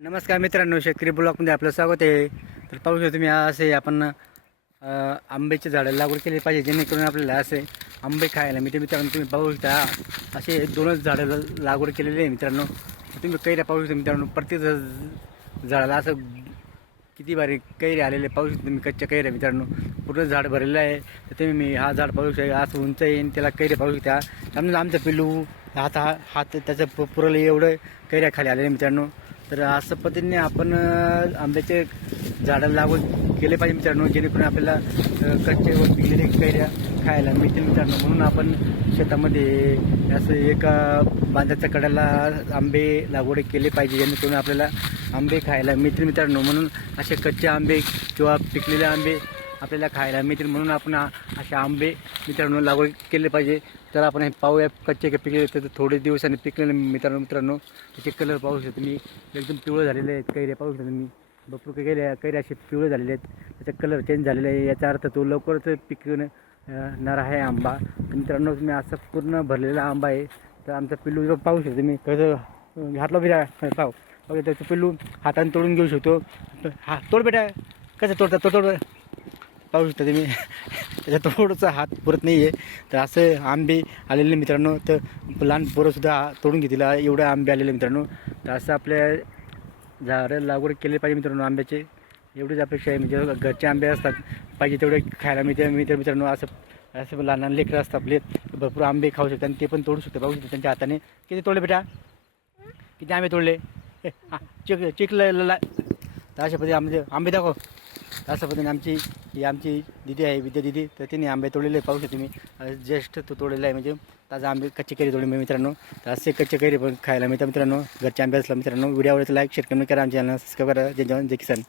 नमस्कार मित्रांनो, शेतकरी ब्लॉगमध्ये आपलं स्वागत आहे. तर पाहू शकतो तुम्ही असे आपण आंब्याचे झाडं लागवड केली पाहिजे, जेणेकरून आपल्याला असे आंबे खायला मिळते. मित्रांनो तुम्ही पाहू शकता असे 2च झाडं लागवड केलेले आहे मित्रांनो. तुम्ही कैऱ्या पाहू शकता मित्रांनो, प्रत्येक झाडाला असं किती भारी कैरे आलेले पाहू शकता तुम्ही. कच्च्या कैऱ्या मित्रांनो, पूर्ण झाड भरलेलं आहे. तर तुम्ही हा झाड पाहू शकता, असं उंच येईन त्याला कैरे पाहू शकता. त्यामुळे आमचं पिल्लू हात त्याचं पुरलं एवढं कैऱ्या खाली आलेले मित्रांनो. तर अशा पद्धतीने आपण आंब्याचे झाडं लागवड केले पाहिजे मित्रांनो, जेणेकरून आपल्याला कच्चे व पिकलेले कैऱ्या खायला मिळतील मित्रांनो. म्हणून आपण शेतामध्ये असं एका बांधाच्या कड्याला आंबे लागवड केले पाहिजे, जेणेकरून आपल्याला आंबे खायला मिळतील मित्रांनो. म्हणून असे कच्चे आंबे किंवा पिकलेले आंबे आपल्याला खायला मिळतील, म्हणून आपण असे आंबे मित्रांनो लागवड केले पाहिजे. तर आपण हे पाहूया कच्चे का पिकले. तर थोडे दिवसांनी पिकलेले मित्रांनो त्याचे कलर पाहू शकतो तुम्ही, एकदम पिवळे झालेले आहेत. कैऱ्या पाहू शकतो तुम्ही, भरपूर कैऱ्या असे पिवळे झालेले आहेत. त्याचा कलर चेंज झालेला आहे, याचा अर्थ तो लवकरच पिकणार आहे आंबा. तर मित्रांनो तुम्ही असं पूर्ण भरलेला आंबा आहे. तर आमचा पिल्लू पाहू शकतो तुम्ही, कसं हातला बिरा पाहू बघा, त्याचं पिल्लू हाताने तोडून घेऊ शकतो. हा तोड बेटा, कसं तोडतात तोड पाहू शकता तुम्ही. त्याच्या थोडंसं हात पुरत नाही आहे. तर असं आंबे आलेले मित्रांनो, तर लहान पोरंसुद्धा तोडून घेतील एवढे आंबे आलेले मित्रांनो. तर असं आपल्या झाडं लागवड केले पाहिजे मित्रांनो आंब्याचे. एवढीच अपेक्षा आहे, म्हणजे घरचे आंबे असतात पाहिजे तेवढे खायला मिळते मित्रांनो. असं लहान लहान लेकरं असतात आपले, भरपूर आंबे खाऊ शकतात आणि ते पण तोडू शकतात. पाहू शकतो त्यांच्या हाताने. किती तोडले बेटा, किती आंबे तोडले? चिकलं. तर अशा पद्धतीने आंबे दाखव. अशा पद्धतीने आमची दिदी आहे, विद्या दिदी, तर तिने आंबे तोडलेले पाहू शकतो तुम्ही. जस्ट तो तोडलेला आहे, म्हणजे ताजा आंबे कच्चे कैरी तोडले मित्रांनो. तर असे कच्चे कैरी पण खायला मिळतात मित्रांनो, घरचे आंबे असला मित्रांनो. व्हिडिओ आवडला लाईक शेअर कमेंट करा, आमच्या चॅनल सबस्क्राईब करा. जय जवान जय किसान.